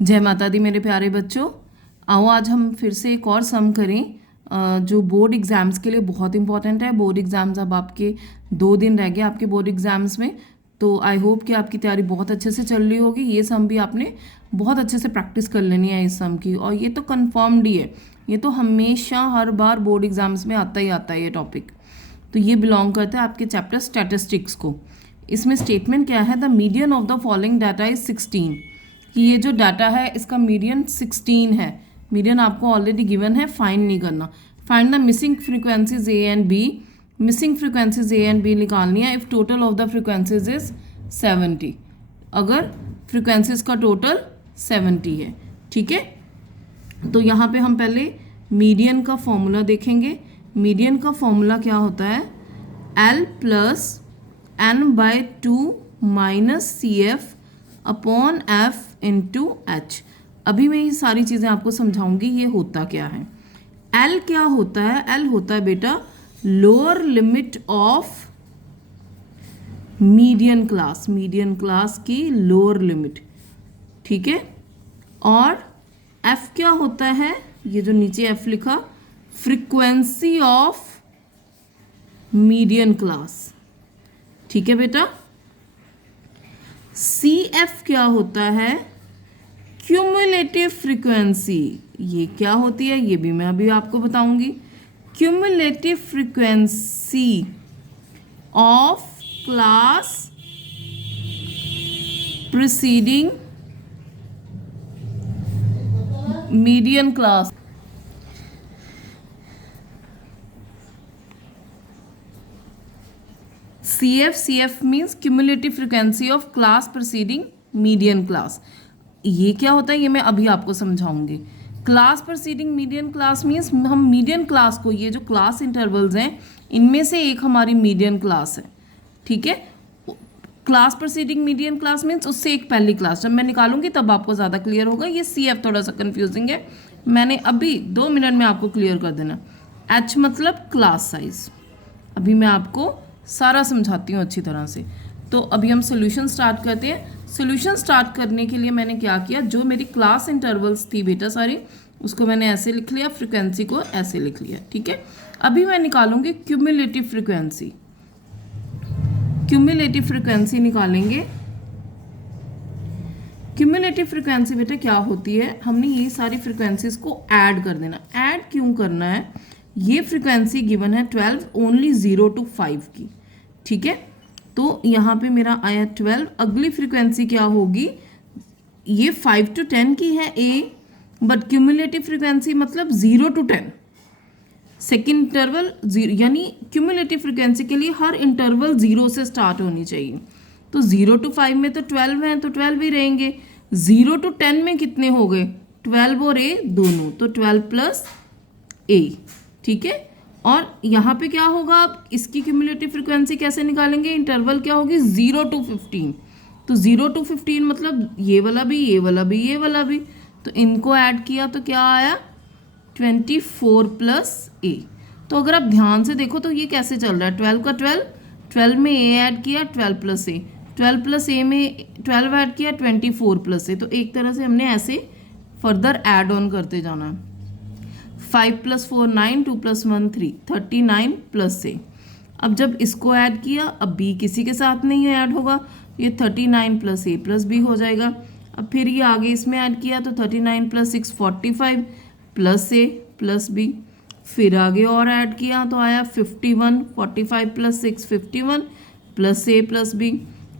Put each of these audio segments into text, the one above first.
जय माता दी मेरे प्यारे बच्चों। आओ आज हम फिर से एक और सम करें जो बोर्ड एग्ज़ाम्स के लिए बहुत इंपॉर्टेंट है। बोर्ड एग्ज़ाम्स अब आपके 2 दिन रह गए आपके बोर्ड एग्ज़ाम्स में, तो आई होप कि आपकी तैयारी बहुत अच्छे से चल रही होगी। ये सम भी आपने बहुत अच्छे से प्रैक्टिस कर लेनी है इस सम की, और ये तो कन्फर्म्ड ही है, ये तो हमेशा हर बार बोर्ड एग्ज़ाम्स में आता ही आता है ये टॉपिक। तो ये बिलोंग करता है आपके चैप्टर स्टैटिस्टिक्स को। इसमें स्टेटमेंट क्या है, the median of the following data is 16, कि ये जो डाटा है इसका मीडियन 16 है। मीडियन आपको ऑलरेडी गिवन है, फाइंड नहीं करना। Find the missing frequencies A and B. Missing frequencies A and B निकालनी है if total of the frequencies is 70, अगर फ्रीक्वेंसीज का टोटल 70 है। ठीक है, तो यहाँ पे हम पहले मीडियन का फॉर्मूला देखेंगे। मीडियन का फॉर्मूला क्या होता है, L plus n/2 minus CF upon F into H। अभी मैं ये सारी चीज़ें आपको समझाऊंगी ये होता क्या है। L क्या होता है, L होता है बेटा lower limit of median class, median class की लोअर लिमिट। ठीक है, और F क्या होता है, ये जो नीचे F लिखा, फ्रीक्वेंसी ऑफ मीडियन क्लास। ठीक है बेटा, CF क्या होता है, क्यूमुलेटिव फ्रीक्वेंसी। ये क्या होती है ये भी मैं अभी आपको बताऊंगी। Cumulative frequency of class preceding median class. CF means cumulative frequency of class preceding median class. ये क्या होता है ये मैं अभी आपको समझाऊंगी। Class preceding median class means हम मीडियन क्लास को, ये जो क्लास इंटरवल्स हैं इनमें से एक हमारी मीडियन क्लास है। ठीक है, class preceding median class means उससे एक पहली क्लास। जब मैं निकालूंगी तब आपको ज़्यादा क्लियर होगा। ये CF थोड़ा सा कंफ्यूजिंग है, मैंने अभी 2 मिनट में आपको क्लियर कर देना। H मतलब क्लास साइज। अभी मैं आपको सारा समझाती हूँ अच्छी तरह से। तो अभी हम सोल्यूशन स्टार्ट करते हैं। सोल्यूशन स्टार्ट करने के लिए मैंने क्या किया, जो मेरी क्लास इंटरवल्स थी बेटा सारी, उसको मैंने ऐसे लिख लिया, फ्रीक्वेंसी को ऐसे लिख लिया। ठीक है, अभी मैं निकालूंगी क्यूमुलेटिव फ्रीक्वेंसी। क्यूमुलेटिव फ्रीक्वेंसी निकालेंगे। क्यूमुलेटिव फ्रीक्वेंसी बेटा क्या होती है, हमने ये सारी फ्रीक्वेंसीज को ऐड कर देना। ऐड क्यों करना है, ये फ्रीक्वेंसी गिवन है 12 ओनली 0 to 5 की। ठीक है, तो यहाँ पे मेरा आया 12। अगली फ्रीक्वेंसी क्या होगी, ये 5 to 10 की है A, बट क्यूमुलेटिव फ्रीक्वेंसी मतलब 0 to 10। सेकेंड इंटरवल 0, यानी क्यूमुलेटिव फ्रीक्वेंसी के लिए हर इंटरवल 0 से स्टार्ट होनी चाहिए। तो 0 to 5 में तो 12 हैं, तो 12 भी रहेंगे। 0 to 10 में कितने हो गए, 12 और A दोनों, तो 12 प्लस A। ठीक है, और यहाँ पे क्या होगा, अब इसकी क्यूमुलेटिव फ्रीक्वेंसी कैसे निकालेंगे, इंटरवल क्या होगी 0 to 15। तो 0 to 15 मतलब ये वाला भी, ये वाला भी, ये वाला भी, तो इनको ऐड किया तो क्या आया 24 प्लस A। तो अगर आप ध्यान से देखो तो ये कैसे चल रहा है, 12 का 12 में A ऐड किया 12 प्लस A, 12 प्लस A में 12 ऐड किया 24 प्लस A। तो एक तरह से हमने ऐसे फर्दर ऐड ऑन करते जाना है। 5 + 4 9, 2 + 1 3, 39 प्लस A। अब जब इसको ऐड किया, अब B किसी के साथ नहीं ऐड होगा, ये 39 प्लस A प्लस B हो जाएगा। अब फिर ये आगे इसमें ऐड किया तो 39 + 6 45 प्लस A प्लस B। फिर आगे और ऐड किया तो आया 51, 45 + 6 51 प्लस A प्लस B।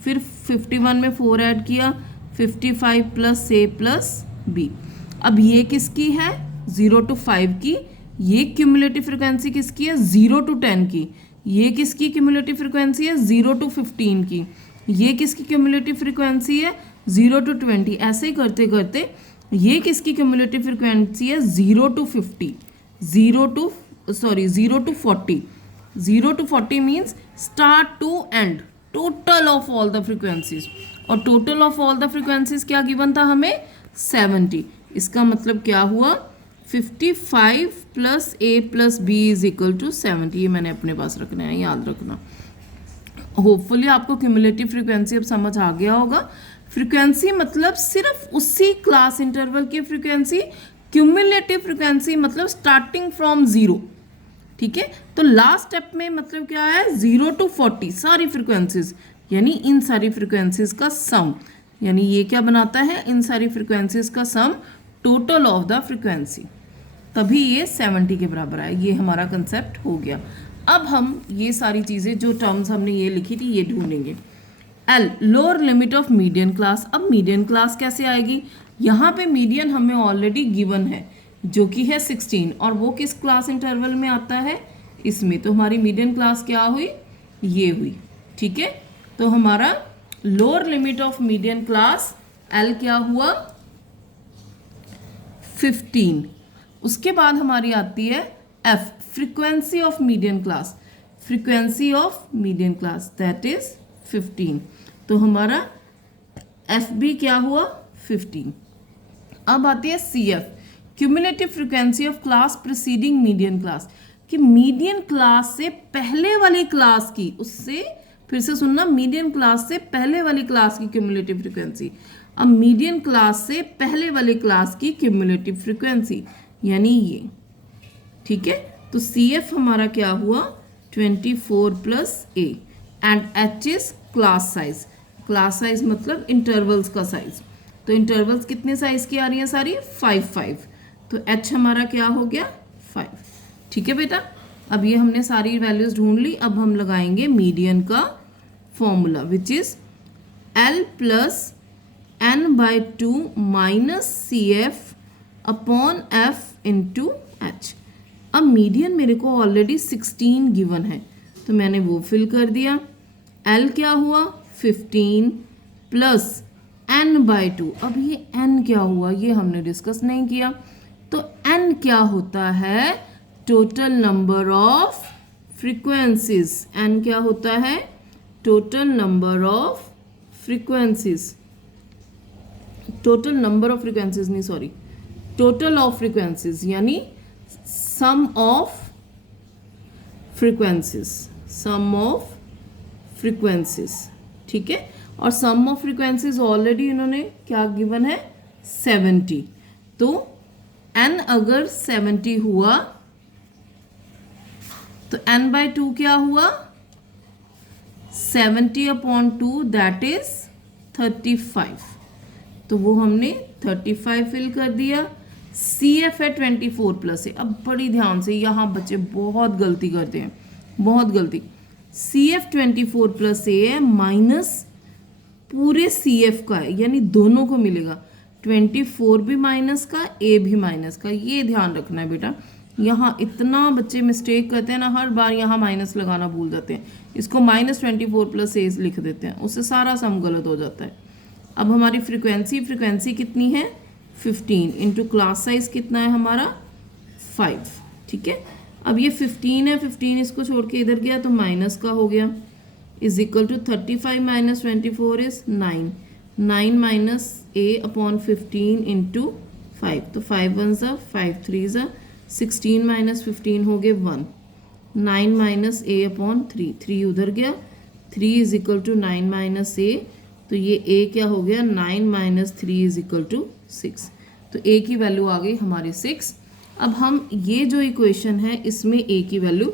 फिर 51 में 4 ऐड किया, 55 प्लस A प्लस B। अब ये किसकी है, 0 to 5 की। ये क्यूमुलेटिव फ्रीक्वेंसी किसकी है, 0 to 10 की। ये किसकी क्यूमुलेटिव फ्रीक्वेंसी है, 0 to 15 की। ये किसकी क्यूमुलेटिव फ्रीक्वेंसी है, 0 to 20। ऐसे ही करते करते ये किसकी क्यूमुलेटिव फ्रीक्वेंसी है, 0 to 40 0 to 40 means start to end, total of all the frequencies. और total of all the frequencies क्या गिवन था हमें, 70। इसका मतलब क्या हुआ, 55 plus A plus B is equal to 70। ये मैंने अपने पास रखना है, याद रखना। होपफुली आपको क्यूमुलेटिव फ्रीक्वेंसी अब समझ आ गया होगा। फ्रिक्वेंसी मतलब सिर्फ उसी क्लास इंटरवल की फ्रिक्वेंसी, क्यूमुलेटिव फ्रिक्वेंसी मतलब स्टार्टिंग फ्रॉम जीरो, ठीक है। तो लास्ट स्टेप में मतलब क्या है, 0 to 40 सारी फ्रिक्वेंसीज, यानी इन सारी फ्रिक्वेंसीज का सम, यानी ये क्या बनाता है, इन सारी फ्रिक्वेंसीज का सम, टोटल ऑफ द फ्रिक्वेंसी, तभी ये 70 के बराबर आए। ये हमारा कंसेप्ट हो गया। अब हम ये सारी चीज़ें जो टर्म्स हमने ये लिखी थी ये ढूंढेंगे। L, lower limit of median class. अब मीडियन क्लास कैसे आएगी, यहाँ पे मीडियन हमें ऑलरेडी गिवन है जो कि है 16, और वो किस क्लास इंटरवल में आता है, इसमें। तो हमारी मीडियन क्लास क्या हुई, ये हुई, ठीक है। तो हमारा lower limit of median class L क्या हुआ, 15। उसके बाद हमारी आती है F, frequency of median class, frequency of median class that is 15। तो हमारा एफ भी क्या हुआ, 15। अब आती है C F, cumulative frequency of class preceding median class, कि मीडियन क्लास से पहले वाली क्लास की, उससे फिर से सुनना, मीडियन क्लास से पहले वाली क्लास की क्यूमुलेटिव फ्रीक्वेंसी। अब मीडियन क्लास से पहले वाली क्लास की क्यूमुलेटिव फ्रीक्वेंसी, यानी ये, ठीक है। तो सी एफ हमारा क्या हुआ, 24 plus A, and H is class size. Class size मतलब इंटरवल्स का साइज। तो इंटरवल्स कितने साइज की आ रही है सारी, 5 5। तो एच हमारा क्या हो गया, 5, ठीक है बेटा। अब ये हमने सारी वैल्यूज ढूंढ ली। अब हम लगाएंगे मीडियन का formula, which is L plus n/2 minus C F upon F into H. अब मीडियन मेरे को ऑलरेडी 16 गिवन है, तो मैंने वो फिल कर दिया। L क्या हुआ, 15 प्लस n/2। अब ये n क्या हुआ, ये हमने डिस्कस नहीं किया। तो n क्या होता है, total number of frequencies. n क्या होता है, total number of frequencies, total number of frequencies नहीं, सॉरी, टोटल ऑफ फ्रीक्वेंसीज, यानी sum of frequencies, sum of frequencies, ठीक है। और सम ऑफ फ्रीक्वेंसीज ऑलरेडी इन्होंने क्या गिवन है, 70। तो n अगर 70 हुआ तो n/2 क्या हुआ, 70/2 दैट इज 35। तो वो हमने 35 फिल कर दिया। सी एफ है 24 प्लस ए। अब बड़ी ध्यान से, यहाँ बच्चे बहुत गलती करते हैं, बहुत गलती। सी एफ 24 प्लस ए है, माइनस पूरे सी एफ का है, यानी दोनों को मिलेगा, 24 भी माइनस का, ए भी माइनस का। ये ध्यान रखना है बेटा, यहाँ इतना बच्चे मिस्टेक करते हैं ना, हर बार यहाँ माइनस लगाना भूल जाते हैं, इसको -24 प्लस ए लिख देते हैं, उससे सारा सम गलत हो जाता है। अब हमारी फ्रीक्वेंसी कितनी है, 15 इंटू क्लास साइज कितना है हमारा, 5, ठीक है। अब ये 15 है, 15 इसको छोड़ के इधर गया तो माइनस का हो गया, is equal to 35 minus 24 is 9, 9 minus A upon 15 into 5। तो 5 1 ज़ा 5 3 ज़ा 16 माइनस 15 हो गए 1, 9 माइनस ए अपॉन 3, 3 उधर गया, 3 इज इक्वल टू 9 माइनस ए। तो ये a क्या हो गया, 9 माइनस 3 इज इक्वल टू 6। तो a की वैल्यू आ गई हमारी 6। अब हम ये जो इक्वेशन है इसमें a की वैल्यू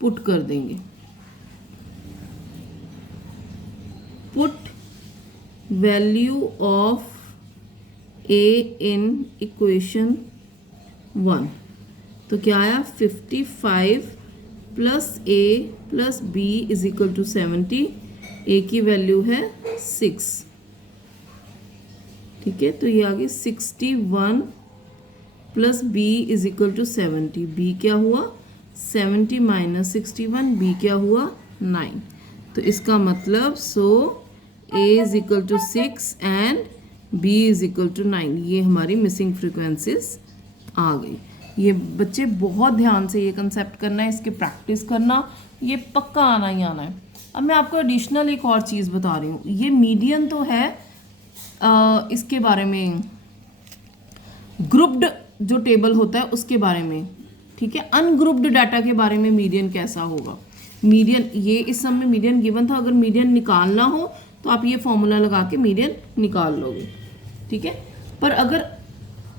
पुट कर देंगे। Put value of a in equation 1। तो क्या आया, 55 plus a plus b is equal to 70। a की वैल्यू है 6, ठीक है। तो ये आ गई 61 plus b is equal to 70। b क्या हुआ, 70 माइनस 61, b क्या हुआ 9। तो इसका मतलब a is equal to 6 and b is equal to 9। ये हमारी मिसिंग फ्रिक्वेंसीज आ गई। ये बच्चे बहुत ध्यान से ये कंसेप्ट करना है, इसके प्रैक्टिस करना, ये पक्का आना ही आना है। अब मैं आपको एडिशनल एक और चीज़ बता रही हूँ। ये मीडियन तो है, इसके बारे में ग्रुप्ड जो टेबल होता है उसके बारे में, ठीक है। अनग्रुप्ड डाटा के बारे में मीडियन कैसा होगा, मीडियन, ये इस सब में मीडियन गिवन था। अगर मीडियन निकालना हो तो आप ये फॉर्मूला लगा के मीडियन निकाल लोगे, ठीक है। पर अगर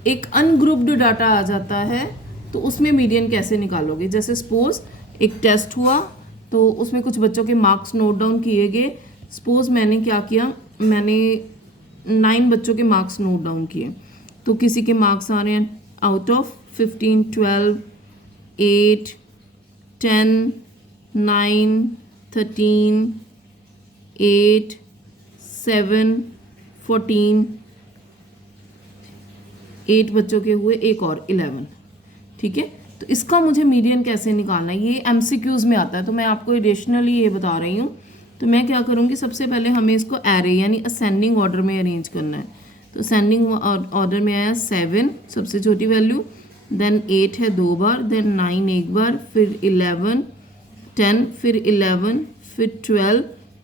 एक अनग्रुप्ड डाटा आ जाता है तो उसमें मीडियन कैसे निकालोगे? जैसे सपोज एक टेस्ट हुआ तो उसमें कुछ बच्चों के मार्क्स नोट डाउन किए गए। सपोज मैंने क्या किया, मैंने 9 बच्चों के मार्क्स नोट डाउन किए, तो किसी के मार्क्स आ रहे हैं आउट ऑफ 15, 12, 8, 10, 9, 13, 8, 7, 14, 8 बच्चों के हुए, एक और 11, ठीक है। तो इसका मुझे मीडियन कैसे निकालना है, ये एमसीक्यूज में आता है, तो मैं आपको एडिशनली ये बता रही हूँ। तो मैं क्या करूँगी, सबसे पहले हमें इसको एरे यानी असेंडिंग ऑर्डर में अरेंज करना है। तो असेंडिंग ऑर्डर में आया 7 सबसे छोटी वैल्यू, देन 8 है 2 बार, देन 9 एक बार, फिर 11, 10, फिर 11, फिर 12,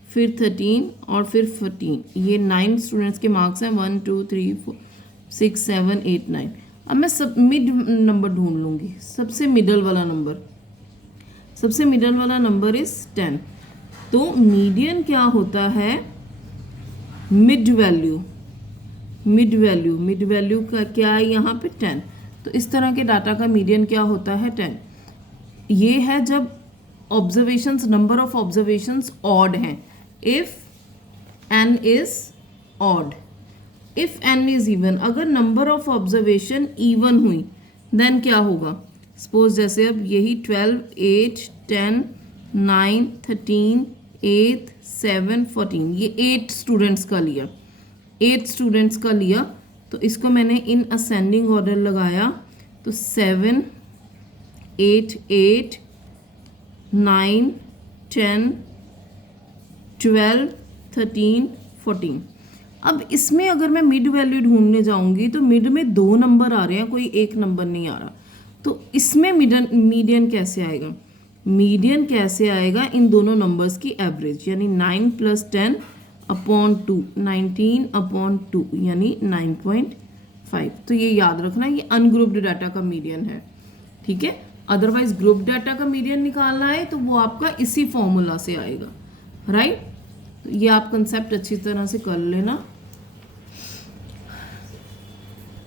फिर 13 और फिर 14। ये 9 स्टूडेंट्स के मार्क्स हैं, 1 2 3 4 6 7 8 9। अब मैं सब मिड नंबर ढूंढ लूँगी, सबसे मिडल वाला नंबर। सबसे मिडल वाला नंबर इज 10। तो मीडियन क्या होता है, मिड वैल्यू। मिड वैल्यू का क्या है यहाँ पे 10। तो इस तरह के डाटा का मीडियन क्या होता है 10। ये है जब observations, number of observations odd हैं, if n is odd. If n is even, अगर नंबर ऑफ ऑब्जर्वेशन इवन हुई देन क्या होगा। सपोज जैसे अब यही 12, 8, 10, 9, 13, 8, 7, 14, ये 8 स्टूडेंट्स का लिया, 8 स्टूडेंट्स का लिया। तो इसको मैंने इन असेंडिंग ऑर्डर लगाया, तो 7, 8, 8, 9, 10, 12, 13, 14। अब इसमें अगर मैं मिड वैल्यू ढूंढने जाऊंगी तो मिड में 2 नंबर आ रहे हैं, कोई एक नंबर नहीं आ रहा। तो इसमें मीडियन कैसे आएगा? मीडियन कैसे आएगा, इन दोनों नंबर्स की एवरेज, यानी 9 + 10 अपॉन 2, 19 अपॉन 2 यानी 9.5। तो ये याद रखना, ये अनग्रुप्ड डाटा का मीडियन है, ठीक है। अदरवाइज ग्रुप डाटा का मीडियन निकालना है तो वो आपका इसी फॉर्मूला से आएगा, राइट। तो ये आप कंसेप्ट अच्छी तरह से कर लेना।